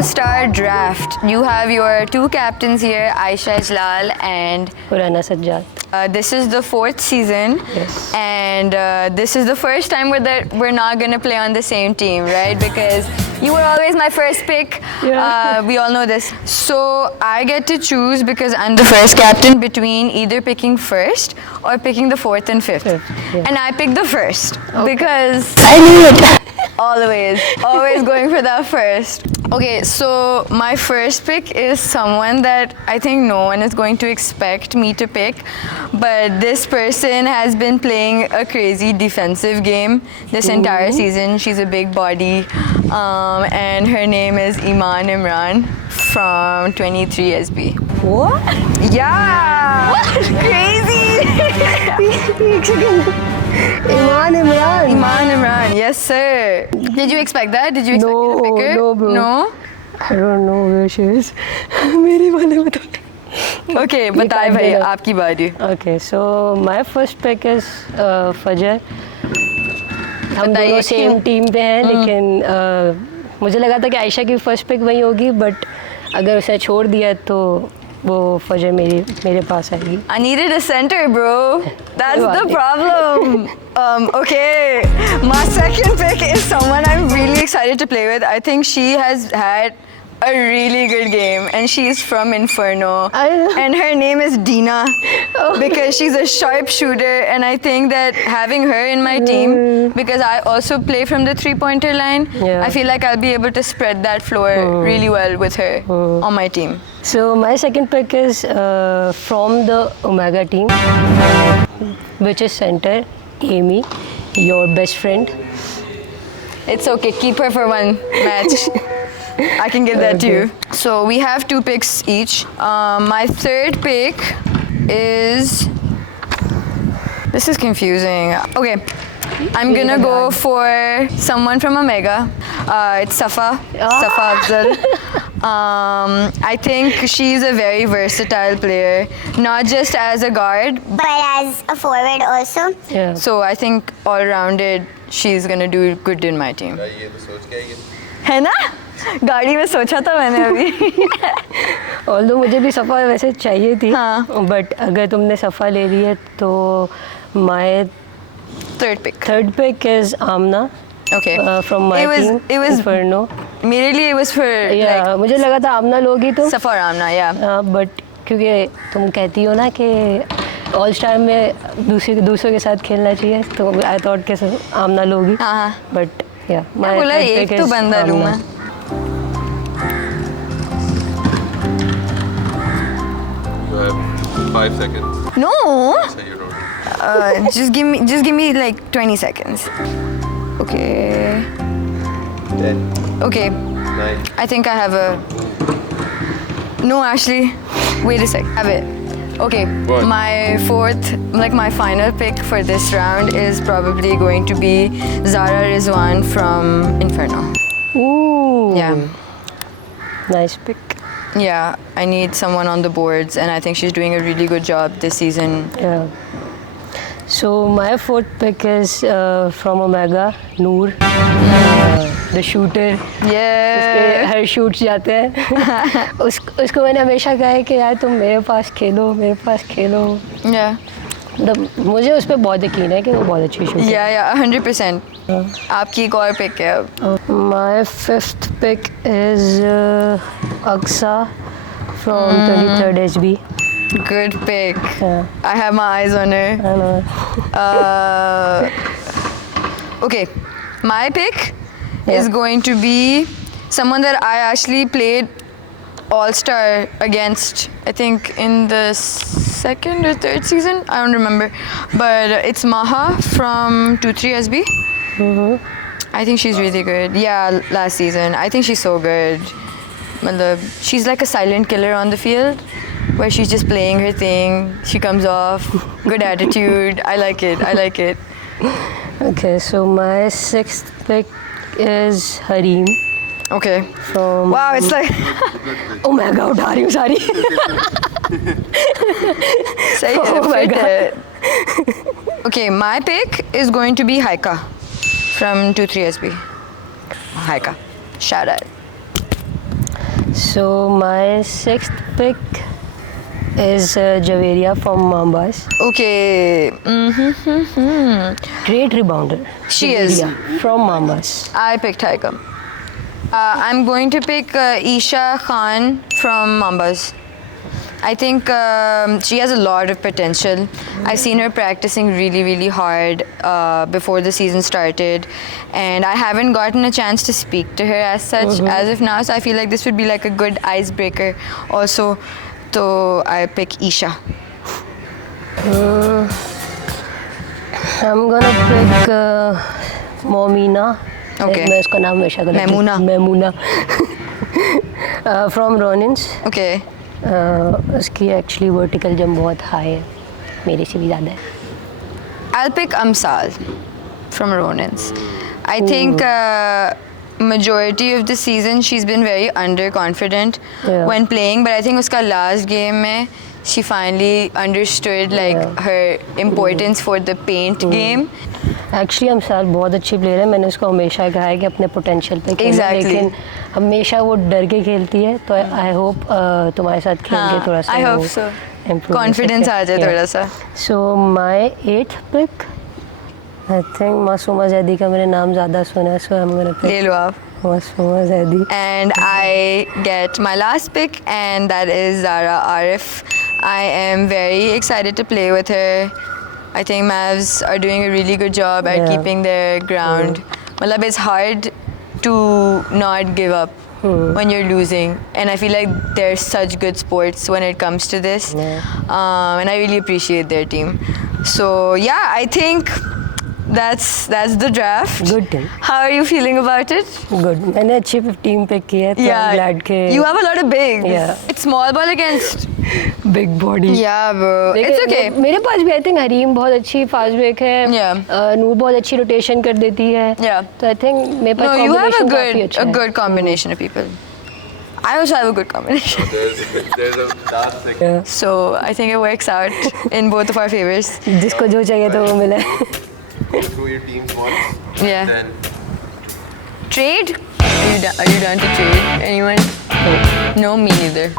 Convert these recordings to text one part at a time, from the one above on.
all-star draft. You have your two captains here, Aisha Ijlal and Khurana Sajjad. This is the fourth season, Yes. and this is the first time we're not going to play on the same team, right? Because you were always my first pick. Yeah. We all know this. So I get to choose because I'm the first captain between either picking first or picking the fourth and fifth. Yeah. And I picked the first because I knew it. always going for that first. Okay, so my first pick is someone that I think no one is going to expect me to pick, but this person has been playing a crazy defensive game this entire season. She's a big body, and her name is Iman Imran from 23SB. What? Yeah! Crazy! Iman Imran. Iman Imran, yes sir. Did you expect that? Did you expect me to pick her? No, bro. No? I don't know where she is. मेरे वाले बता. Okay, बताए भाई, देगा. आपकी बारी. Okay, so my first pick is Fajr. हम बताइए दोनों सेम क्यों? टीम पे हैं, लेकिन मुझे लगा था कि आयशा की फर्स्ट पिक वही होगी, बट अगर उसे छोड़ दिया तो वो फजर मेरे पास आएगी. I needed a center, bro. That's कोई the बात नहीं. problem. Okay, my second pick is someone I'm really excited to play with. I think she has had a really good game, and she's from Inferno. I know. And her name is Dina because she's a sharpshooter, and I think that having her in my team, because I also play from the three-pointer line, Yeah. I feel like I'll be able to spread that floor really well with her on my team. So my second pick is from the Omega team, which is center Amy, your best friend. It's okay, keep her for one match. I can give that to Okay. you. So we have two picks each. My third pick is. This is confusing. Okay, I'm gonna go for someone from Omega. It's Safa. Safa Afzal. I think she's a very versatile player, not just as a guard. but as a forward also. Yeah. So I think all-rounded, she's gonna do good in my team. ये तो सोच के आई है. है ना? गाड़ी में सोचा था मैंने अभी. Although मुझे भी सफ़ा वैसे चाहिए थी, हाँ. बट अगर तुमने सफ़ा ले ली है तो my Third pick. third pick is Amna. Okay. From my team. It was Inferno. मेरे लिए it was for Yeah, like मुझे लगा था आमना लोगी तुम, Safa Ramna, yeah. बट क्योंकि तुम कहती हो ना कि ऑल स्टार में दूसरों के साथ खेलना चाहिए, तो आई थॉट के आमना लोगी, हाँ हाँ. बट या मैं बोला एक तो बंदा लूँ मैं. You have 5 seconds. No. Say you don't. Just give me like 20 seconds. Okay. 10, Okay. 9. I think I have a. No, actually, wait a sec. Have it. Okay. What? My fourth, like my final pick for this round is probably going to be Zara Rizwan from Inferno. Ooh, Yeah. nice pick. Yeah, I need someone on the boards, and I think she's doing a really good job this season. Yeah. So my fourth pick is from Omega, Noor, the shooter. Yeah. Her shoots जाते हैं. उसको मैंने हमेशा कहा है कि यार तुम मेरे पास खेलो. Yeah. मुझे उस पर बहुत यकीन है कि वो बहुत अच्छी शूटर. Yeah, 100%. आपकी एक और पिक है अब. My fifth pick is Aksa from 23rd HB. Good pick. Yeah, I have my eyes on her. I know. Okay, my pick Yeah. is going to be someone that I actually played All-Star against, I think in the second or third season, I don't remember. But it's Maha from 23SB. I think she's really good. Yeah, last season. I think she's so good. Matlab, she's like a silent killer on the field, where she's just playing her thing. She comes off, good attitude. I like it. Okay, so my sixth pick is Hareem Okay. from. Wow, it's like Omega उठा रही हूँ सारी. say it, Oh my fit God. it. Okay, my pick is going to be Haika from 23SB. Haika, shout out. So my 6th pick is Javeria from Mambas. Okay. Great rebounder. She is. Javeria from Mambas. I picked Tiger. I'm going to pick Isha Khan from Mambas. I think she has a lot of potential. I've seen her practicing really, really hard before the season started, and I haven't gotten a chance to speak to her as such as of now. So I feel like this would be like a good icebreaker. Also, so I pick Isha. I'm gonna pick Momina. Okay. मैं उसका नाम हमेशा गलत Maimuna. Maimuna from रोनिन्स. Okay. उसकी actually vertical jump बहुत high है, मेरे से भी ज़्यादा है. I'll pick Amsal from Ronins. I think majority of the season she's been very underconfident when playing, but I think uska last game mein she finally understood like her importance for the paint game. Actually अमसाल बहुत अच्छी player है. मैंने उसको हमेशा कहा है कि अपने पोटेंशियल पे खेले, Exactly. लेकिन हमेशा वो डर के खेलती है. तो आई होप तुम्हारे साथ खेल के थोड़ा सा I hope so. Confidence आ जाए थोड़ा सा. So my 8th pick I think Masooma Zaidi का मैंने नाम ज़्यादा सुना है, सो आई एम गोना ले पिक लो आप. Masooma Zaidi. And I get my last pick, and that is Zara Arif. I am very excited to play with her. I think Mavs are doing a really good job at keeping their ground. Matlab, it's hard to not give up when you're losing, and I feel like they're such good sports when it comes to this. And I really appreciate their team. So yeah, I think that's the draft. Good thing. How are you feeling about it? Good. मैंने अच्छी team pick की है, तो I am glad के You have a lot of bigs. Yeah. It's small ball against. Big body. Yeah, bro. It's okay. मेरे पास भी I think Hareem बहुत अच्छी फास्ट ब्रेक है. Yeah. नूर बहुत अच्छी रोटेशन कर देती है. Yeah. तो आई थिंक मेरे पास No, you have combination काफी a अच्छा है. good combination of people. I also have a good combination. There's a last second. So I think it works out in both of our favors. जिसको जो चाहिए तो वो मिले. Go through your teams once. Yeah. Then Trade? Are you done to trade? Anyone? No, me neither.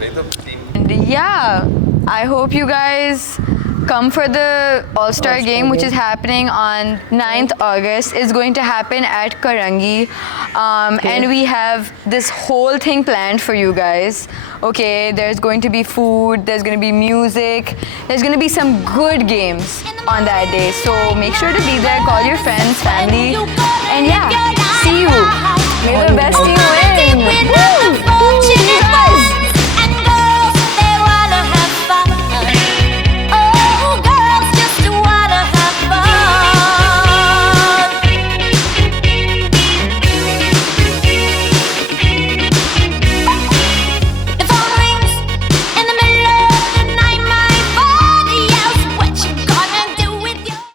make the team. And yeah, I hope you guys come for the All-Star game, which is happening on 9th August. It's going to happen at Karangi. And we have this whole thing planned for you guys. Okay, there's going to be food, there's going to be music, there's going to be some good games on that day. So make sure to be there, call your friends, family, and yeah, see you. May the best team win.